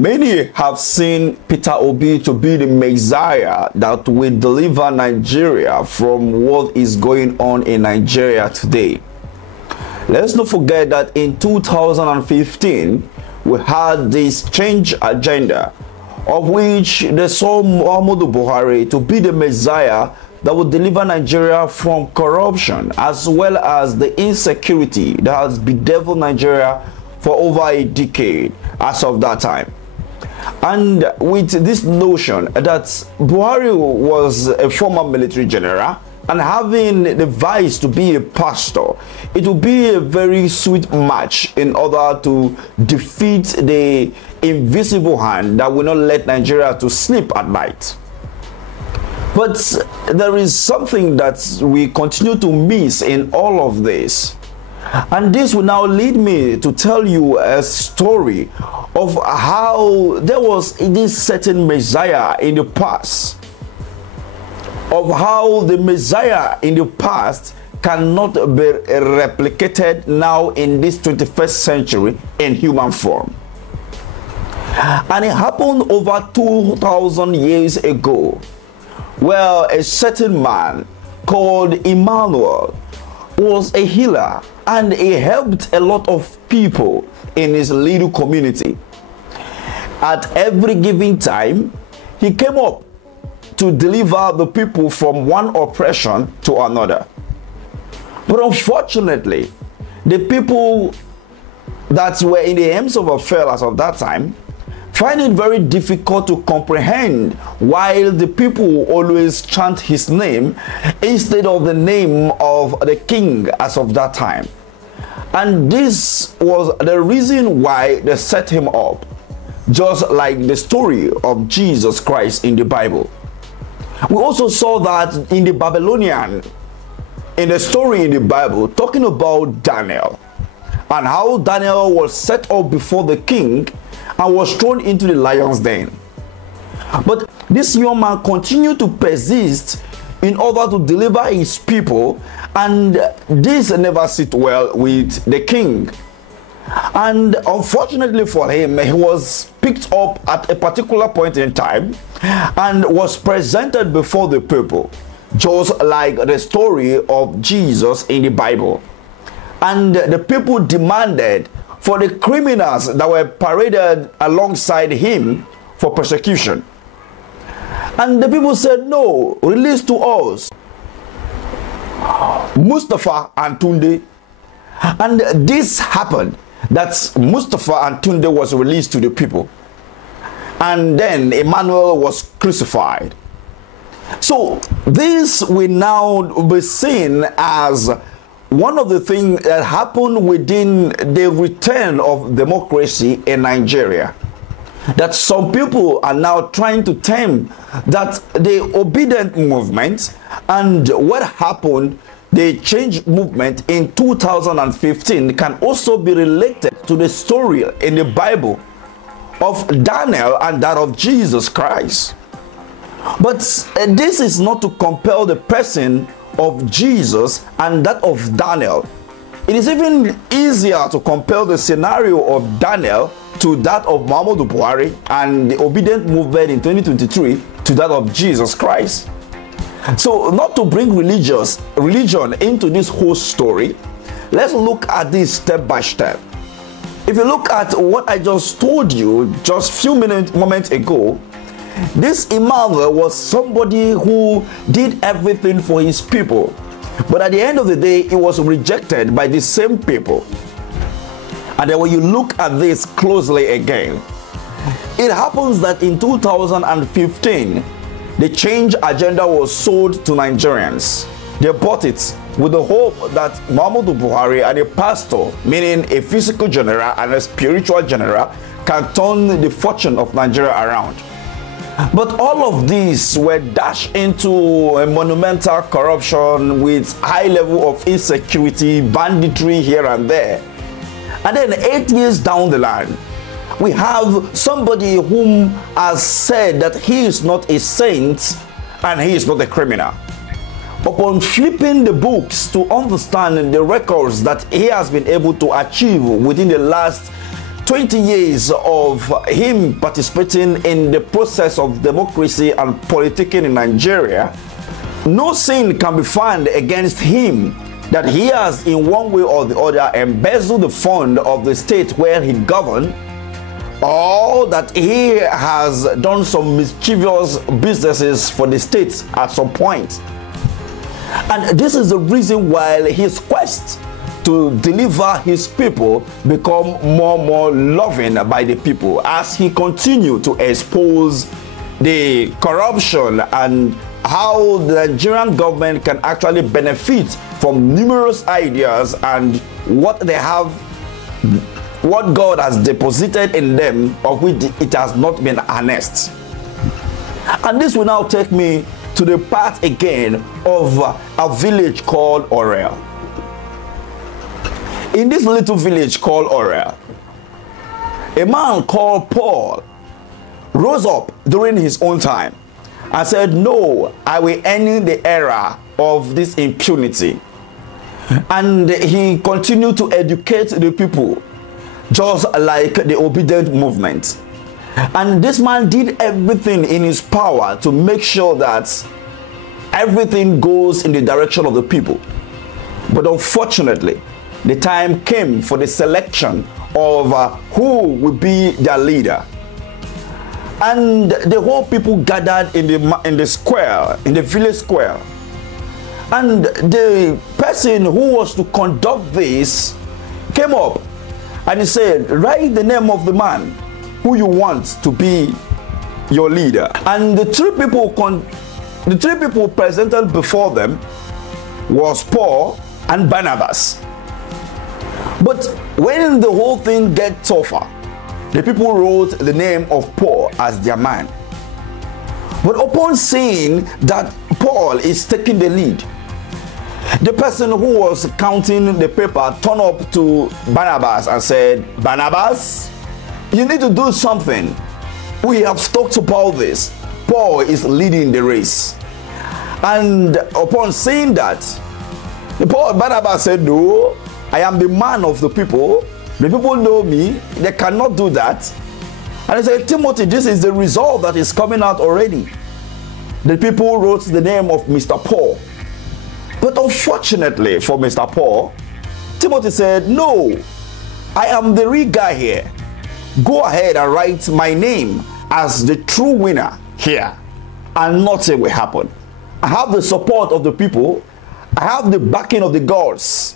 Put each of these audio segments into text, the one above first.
Many have seen Peter Obi to be the Messiah that will deliver Nigeria from what is going on in Nigeria today. Let's not forget that in 2015, we had this change agenda, of which they saw Muhammadu Buhari to be the Messiah that would deliver Nigeria from corruption, as well as the insecurity that has bedeviled Nigeria for over a decade as of that time. And with this notion that Buhari was a former military general and having the vice to be a pastor, it would be a very sweet match in order to defeat the invisible hand that will not let Nigeria to sleep at night. But there is something that we continue to miss in all of this. And this will now lead me to tell you a story of how there was this certain Messiah in the past, of how the Messiah in the past cannot be replicated now in this 21st century in human form. And it happened over 2,000 years ago, where a certain man called Emmanuel was a healer, and he helped a lot of people in his little community. At every given time, he came up to deliver the people from one oppression to another. But unfortunately, the people that were in the hands of affairs of that time find it very difficult to comprehend while the people always chant his name instead of the name of the king as of that time. And this was the reason why they set him up, just like the story of Jesus Christ in the Bible. We also saw that in the Babylonian, in the story in the Bible, talking about Daniel, and how Daniel was set up before the king and was thrown into the lion's den. But this young man continued to persist in order to deliver his people, and this never sit well with the king. And unfortunately for him, he was picked up at a particular point in time and was presented before the people, just like the story of Jesus in the Bible. And the people demanded for the criminals that were paraded alongside him for persecution. And the people said, no, release to us Mustafa and Tunde. And this happened, that Mustafa and Tunde was released to the people. And then Emmanuel was crucified. So this will now be seen as one of the things that happened within the return of democracy in Nigeria. That some people are now trying to term that the obedient movement and what happened, the change movement in 2015, can also be related to the story in the Bible of Daniel and that of Jesus Christ. But this is not to compare the person of Jesus and that of Daniel. It is even easier to compare the scenario of Daniel to that of Muhammadu Buhari and the obedient movement in 2023 to that of Jesus Christ. So, not to bring religion into this whole story, let's look at this step by step. If you look at what I just told you just a few moments ago, this Emmanuel was somebody who did everything for his people. But at the end of the day, he was rejected by the same people. And then when you look at this closely again, it happens that in 2015, the change agenda was sold to Nigerians. They bought it with the hope that Muhammadu Buhari and a pastor, meaning a physical general and a spiritual general, can turn the fortune of Nigeria around. But all of these were dashed into a monumental corruption with high level of insecurity, banditry here and there. And then 8 years down the line, we have somebody whom has said that he is not a saint and he is not a criminal. Upon flipping the books to understand the records that he has been able to achieve within the last 20 years of him participating in the process of democracy and politicking in Nigeria, no sin can be found against him that he has in one way or the other embezzled the fund of the state where he governed, or that he has done some mischievous businesses for the state at some point. And this is the reason why his quest to deliver his people become more and more loving by the people as he continued to expose the corruption and how the Nigerian government can actually benefit from numerous ideas and what they have, what God has deposited in them, of which it has not been harnessed. And this will now take me to the part again of a village called Orel. In this little village called Orel, a man called Paul rose up during his own time and said, "No, I will end the era of this impunity." And he continued to educate the people, just like the obedient movement. And this man did everything in his power to make sure that everything goes in the direction of the people. But unfortunately, the time came for the selection of who will be their leader. And the whole people gathered in the square, in the village square. And the person who was to conduct this came up and he said, "Write the name of the man who you want to be your leader." And the three people presented before them was Paul and Barnabas. But when the whole thing got tougher, the people wrote the name of Paul as their man. But upon seeing that Paul is taking the lead, the person who was counting the paper turned up to Barnabas and said, "Barnabas, you need to do something. We have talked about this. Paul is leading the race." And upon saying that, Barnabas said, "No, I am the man of the people. The people know me. They cannot do that." And he said, "Timothy, this is the result that is coming out already." The people wrote the name of Mr. Paul. But unfortunately for Mr. Paul, Timothy said, "No, I am the real guy here. Go ahead and write my name as the true winner here, and nothing will happen. I have the support of the people. I have the backing of the gods."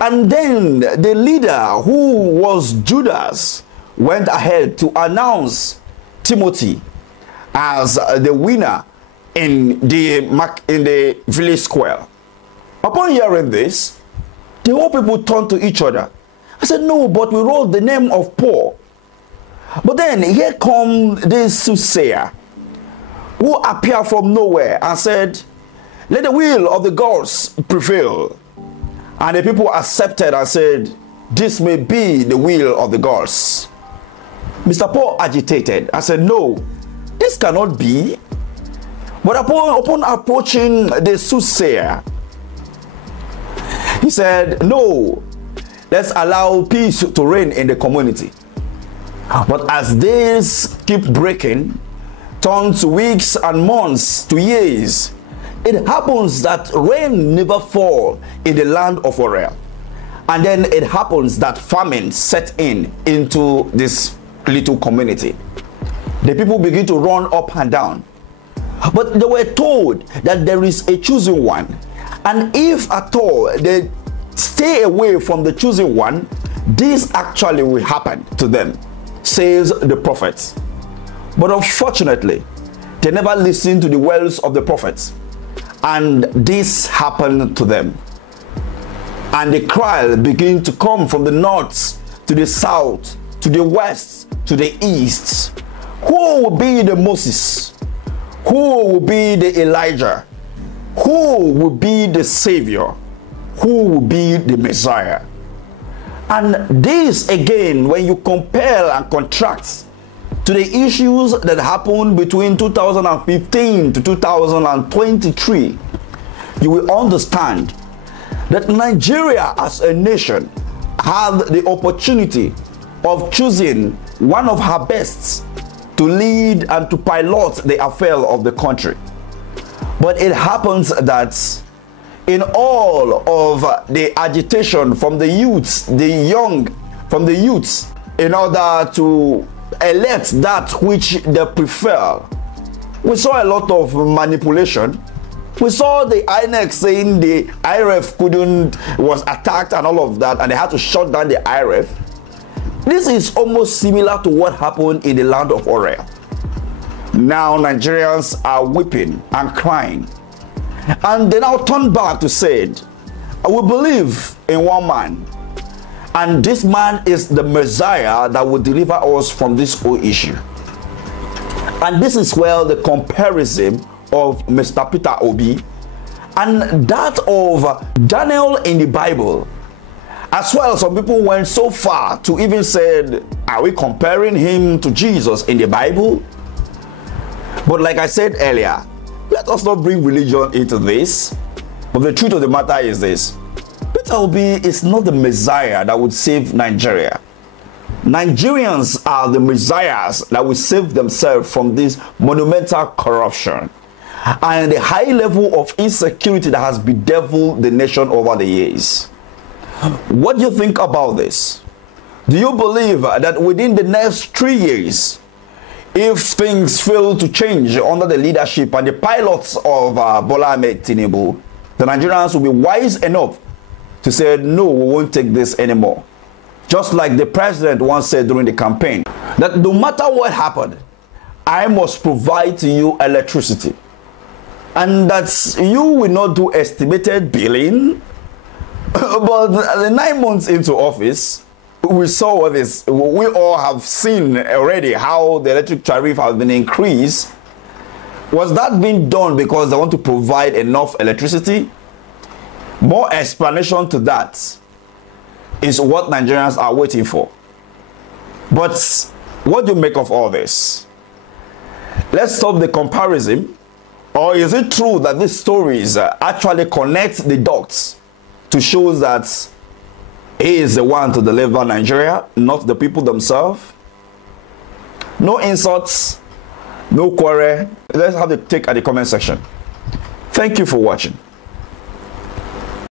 And then the leader, who was Judas, went ahead to announce Timothy as the winner in the village square. Upon hearing this, the whole people turned to each other. I said, "No, but we wrote the name of Paul." But then here come this soothsayer who appeared from nowhere and said, "Let the will of the gods prevail." And the people accepted and said, "This may be the will of the gods." Mr. Paul agitated. I said, "No, this cannot be." But upon approaching the soothsayer, he said, "No, let's allow peace to reign in the community." But as days keep breaking, turn to weeks and months to years, it happens that rain never falls in the land of Orel. And then it happens that famine set into this little community. The people begin to run up and down. But they were told that there is a chosen one. And if at all they stay away from the chosen one, this actually will happen to them, says the prophets. But unfortunately, they never listened to the words of the prophets. And this happened to them. And the cry began to come from the north, to the south, to the west, to the east. Who will be the Moses? Who will be the Elijah? Who will be the Savior? Who will be the Messiah? And this again, when you compare and contrast to the issues that happened between 2015 to 2023, you will understand that Nigeria as a nation had the opportunity of choosing one of her best to lead and to pilot the affair of the country. But it happens that in all of the agitation from the youths, from the youths, in order to elect that which they prefer, we saw a lot of manipulation. We saw the INEC saying the IRF was attacked and all of that, and they had to shut down the IRF. This is almost similar to what happened in the land of Orel. Now Nigerians are weeping and crying, and they now turn back to say, we believe in one man, and this man is the Messiah that will deliver us from this whole issue. And this is where the comparison of Mr. Peter Obi and that of Daniel in the Bible, as well, some people went so far to even said, are we comparing him to Jesus in the Bible? But like I said earlier, let us not bring religion into this. But the truth of the matter is this: Peter Obi is not the Messiah that would save Nigeria. Nigerians are the messiahs that will save themselves from this monumental corruption and the high level of insecurity that has bedeviled the nation over the years. What do you think about this? Do you believe that within the next 3 years, if things fail to change under the leadership and the pilots of Bola Ahmed Tinubu, the Nigerians will be wise enough to say, no, we won't take this anymore? Just like the president once said during the campaign, that no matter what happened, I must provide to you electricity. And that you will not do estimated billing. But 9 months into office, we saw this. We all have seen already how the electric tariff has been increased. Was that being done because they want to provide enough electricity? More explanation to that is what Nigerians are waiting for. But what do you make of all this? Let's stop the comparison. Or is it true that these stories actually connect the dots to show that he is the one to deliver Nigeria, not the people themselves? No insults, no quarrel. Let's have the take at the comment section. Thank you for watching.